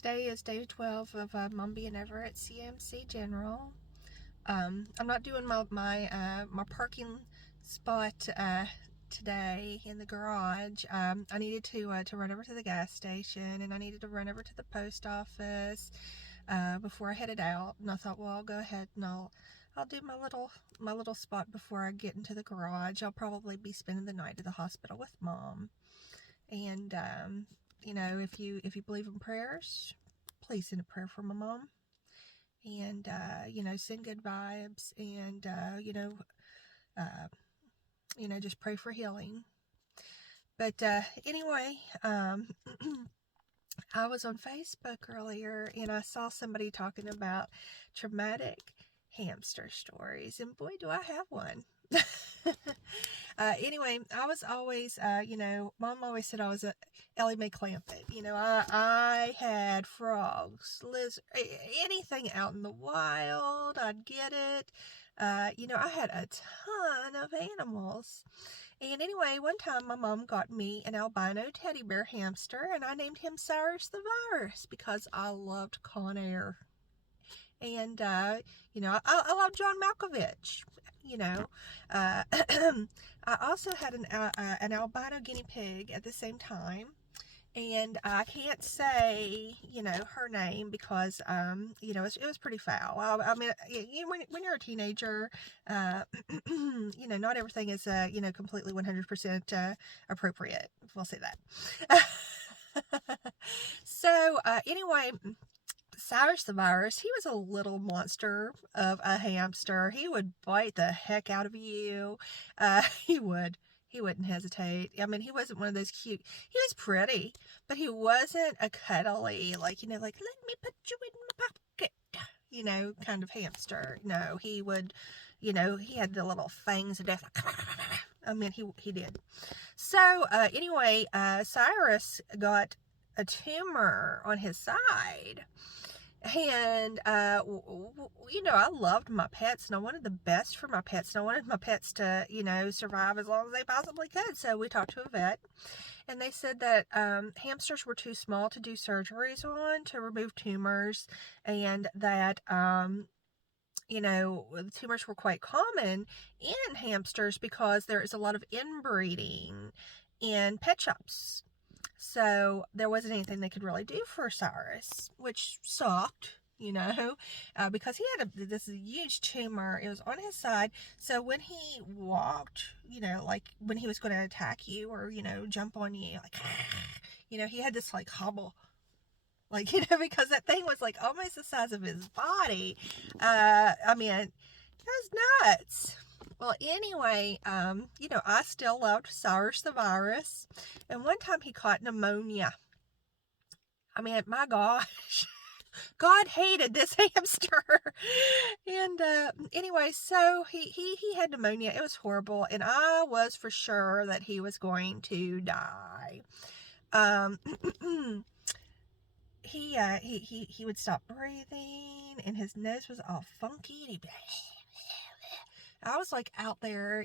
Today is day 12 of Mom being over at CAMC General. I'm not doing my parking spot today in the garage. I needed to run over to the gas station, and I needed to run over to the post office before I headed out. And I thought, well, I'll go ahead and I'll do my little spot before I get into the garage. I'll probably be spending the night at the hospital with Mom. And you know, if you believe in prayers, please send a prayer for my mom. And you know, send good vibes, and just pray for healing. But anyway, I was on Facebook earlier, and I saw somebody talking about traumatic hamster stories, and boy, do I have one. Anyway, I was always, Mom always said I was a Ellie Mae Clampett. You know, I had frogs, lizards, anything out in the wild, I'd get it. I had a ton of animals. And anyway, one time my mom got me an albino teddy bear hamster, and I named him Cyrus the Virus because I loved Con Air. And, I love John Malkovich. I also had an albino guinea pig at the same time, and I can't say, her name because, it was pretty foul. I mean, when you're a teenager, not everything is, completely 100% appropriate. We'll say that. So, anyway, Cyrus the Virus, he was a little monster of a hamster. He would bite the heck out of you. He wouldn't hesitate. I mean, he wasn't one of those cute. He was pretty, but he wasn't a cuddly, like, let me put you in my pocket, kind of hamster. No, he would, he had the little fangs of death. I mean, he did. So, anyway, Cyrus got a tumor on his side. And, I loved my pets, and I wanted the best for my pets, and I wanted my pets to, survive as long as they possibly could. So we talked to a vet, and they said that hamsters were too small to do surgeries on to remove tumors, and that, the tumors were quite common in hamsters because there is a lot of inbreeding in pet shops. So there wasn't anything they could really do for Cyrus, which sucked, because he had this huge tumor. It was on his side. So when he walked, like when he was going to attack you or, jump on you, like, he had this like hobble, like, because that thing was like almost the size of his body. I mean, it was nuts. Well, anyway, I still loved Cyrus the Virus. And one time he caught pneumonia. I mean, my gosh. God hated this hamster. And anyway, so he had pneumonia. It was horrible. And I was for sure that he was going to die. He would stop breathing, and his nose was all funky, and he'd be I was like out there,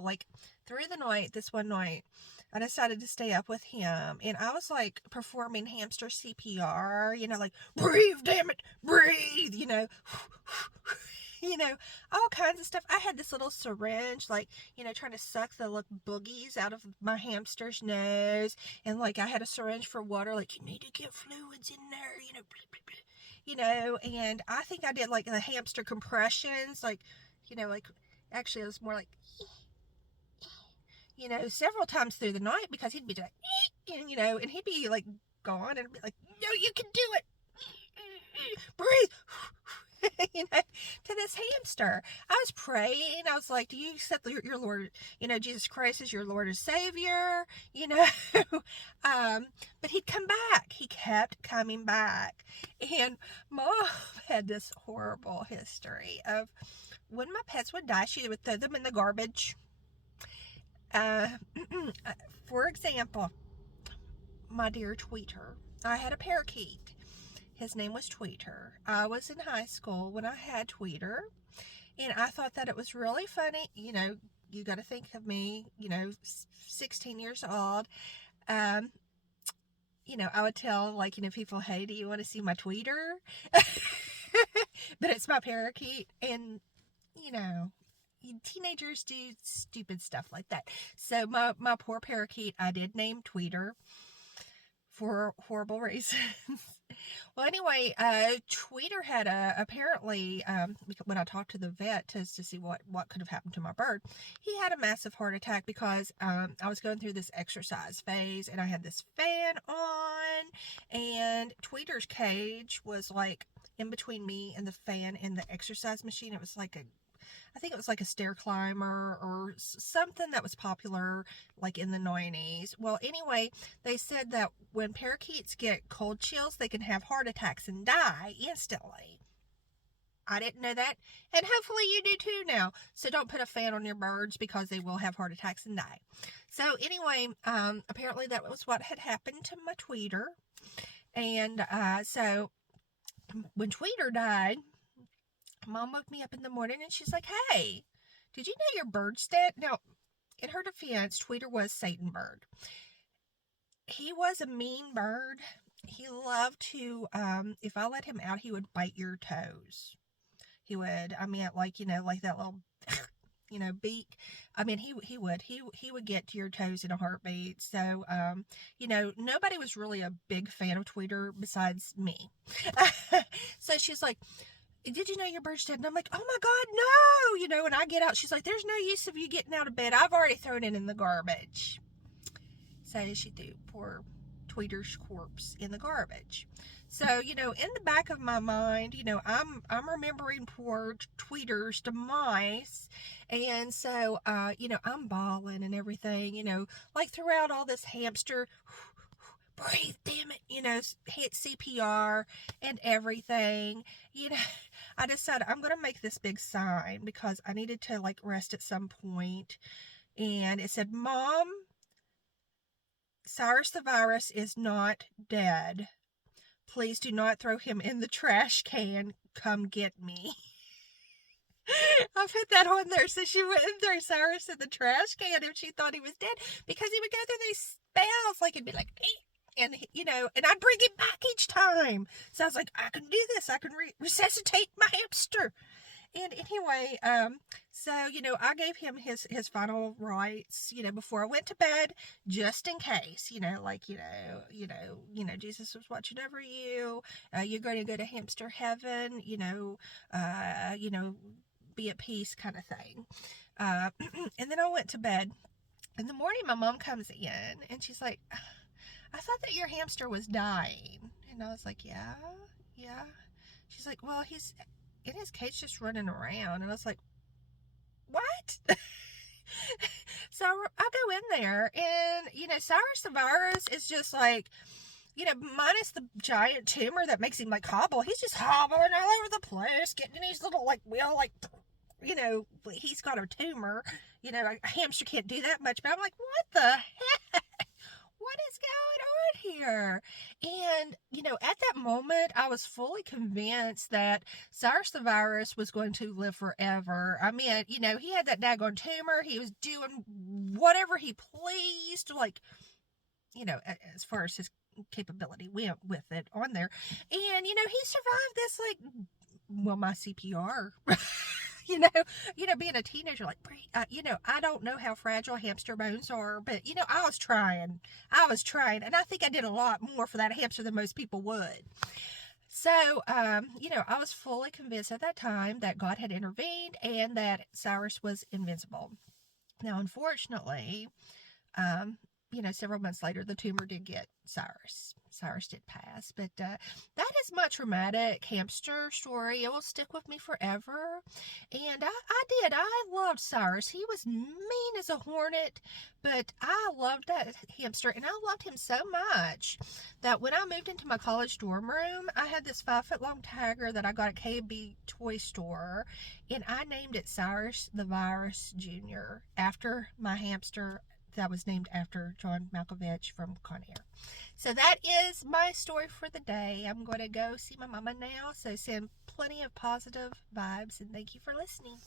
like through the night, this one night, I decided to stay up with him, and I was like performing hamster CPR, like, breathe, damn it, breathe, all kinds of stuff. I had this little syringe, like, trying to suck the boogies out of my hamster's nose, and like I had a syringe for water, like, you need to get fluids in there, blah, blah, blah. And I think I did like the hamster compressions, like, actually it was more like, several times through the night, because he'd be like, and he'd be like gone, and be like, no, you can do it, breathe, to this hamster. I was praying. I was like, do you accept your Lord, Jesus Christ as your Lord and Savior, but he'd come back. He kept coming back. And Mom had this horrible history of when my pets would die, she would throw them in the garbage. For example, my dear Tweeter. I had a parakeet. His name was Tweeter. I was in high school when I had Tweeter, and I thought that it was really funny. You got to think of me, 16 years old. I would tell, like, people, hey, do you want to see my tweeter? But it's my parakeet, and, teenagers do stupid stuff like that. So my poor parakeet, I did name Tweeter for horrible reasons. Well, anyway, Tweeter had apparently, when I talked to the vet to see what could have happened to my bird, he had a massive heart attack because I was going through this exercise phase, and I had this fan on, and Tweeter's cage was like in between me and the fan and the exercise machine. It was like I think it was like a stair climber or something that was popular like in the 90s. Well, anyway, they said that when parakeets get cold chills, they can have heart attacks and die instantly. I didn't know that, and hopefully you do too now. So don't put a fan on your birds because they will have heart attacks and die. So anyway, apparently that was what had happened to my Tweeter. And so when Tweeter died, Mom woke me up in the morning and she's like, hey, did you know your bird's dead? Now, in her defense, Tweeter was Satan bird. He was a mean bird. He loved to, if I let him out, he would bite your toes. He would, like that little, beak. He would get to your toes in a heartbeat. So, nobody was really a big fan of Tweeter besides me. So she's like, did you know your bird's dead? And I'm like, oh my God, no! And I get out, she's like, there's no use of you getting out of bed. I've already thrown it in the garbage. So she threw poor Tweeter's corpse in the garbage. So, in the back of my mind, I'm remembering poor Tweeter's demise. And so, I'm bawling and everything, like throughout all this hamster, breathe, damn it, hit CPR and everything, I decided I'm going to make this big sign because I needed to like rest at some point. And it said, Mom, Cyrus the Virus is not dead. Please do not throw him in the trash can. Come get me. I put that on there so she wouldn't throw Cyrus in the trash can if she thought he was dead, because he would go through these spells, like it'd be like, and and I'd bring him back each time. So I was like, I can do this. I can resuscitate my hamster. And anyway, so I gave him his final rites, before I went to bed, just in case, Jesus was watching over you. You're going to go to hamster heaven. Be at peace, kind of thing. And then I went to bed. In the morning, my mom comes in and she's like, I thought that your hamster was dying. And I was like, yeah. She's like, well, he's in his cage just running around. And I was like, what? So I go in there and, Cyrus the Virus is just like, minus the giant tumor that makes him like hobble. He's just hobbling all over the place, getting in his little he's got a tumor. A hamster can't do that much. But I'm like, what the heck? What is going on here? And, at that moment, I was fully convinced that Cyrus the Virus was going to live forever. He had that daggone tumor. He was doing whatever he pleased, as far as his capability went with it on there. And, he survived this, my CPR. Being a teenager, I don't know how fragile hamster bones are, but, I was trying, and I think I did a lot more for that hamster than most people would. So, I was fully convinced at that time that God had intervened and that Cyrus was invincible. Now, unfortunately, several months later, the tumor did get Cyrus. Cyrus did pass, but that is my traumatic hamster story. It will stick with me forever. And I loved Cyrus. He was mean as a hornet, but I loved that hamster, and I loved him so much that when I moved into my college dorm room, I had this 5-foot-long tiger that I got at KB Toy Store, and I named it Cyrus the Virus Jr. after my hamster that was named after John Malkovich from Con Air. So that is my story for the day. I'm going to go see my mama now, so send plenty of positive vibes, and thank you for listening.